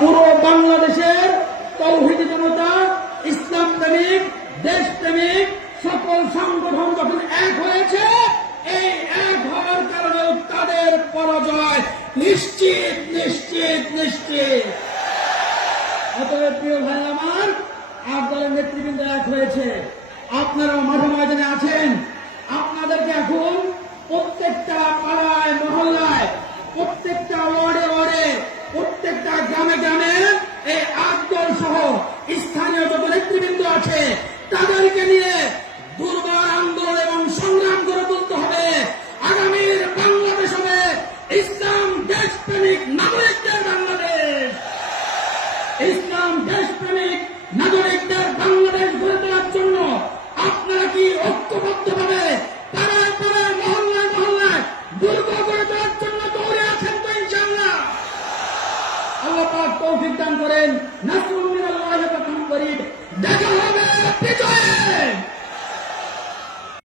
পুরো বাংলাদেশের তৌহিদি জনতা, ইসলাম প্রেমিক, দেশ প্রেমিক, সকল সংগঠন যখন এক হয়েছে। এই এক হওয়ার কারণে তাদের পরাজয় নিশ্চিত নিশ্চিত নিশ্চিত। অতএব প্রিয় ভাই আমার, আট দলের নেতৃবৃন্দ এক হয়েছে। আপনারাও মাঠে ময়দানে আছেন। আপনাদেরকে এখন প্রত্যেকটা পাড়ায়, মহল্লায়, প্রত্যেকটা ওয়ার্ডে আছে তাদেরকে নিয়ে দুর্বার আন্দোলন এবং সংগ্রাম করে তুলতে হবে। আগামীর বাংলাদেশ হবে ইসলাম দেশপ্রেমিক নাগরিকদের বাংলাদেশ। ইসলাম দেশপ্রেমিক নাগরিকদের বাংলাদেশ গড়ে তোলার জন্য আপনারা কি ঐক্যবদ্ধভাবে পাড়ায় পাড়ায়, মহল্লায় মহল্লায় দুর্গ গড়ে তোলার জন্য দৌড়ে আছেন তো ইনশাল্লাহ আল্লাহ পাক তৌফিক দান করেন। নাসরুল্লাহ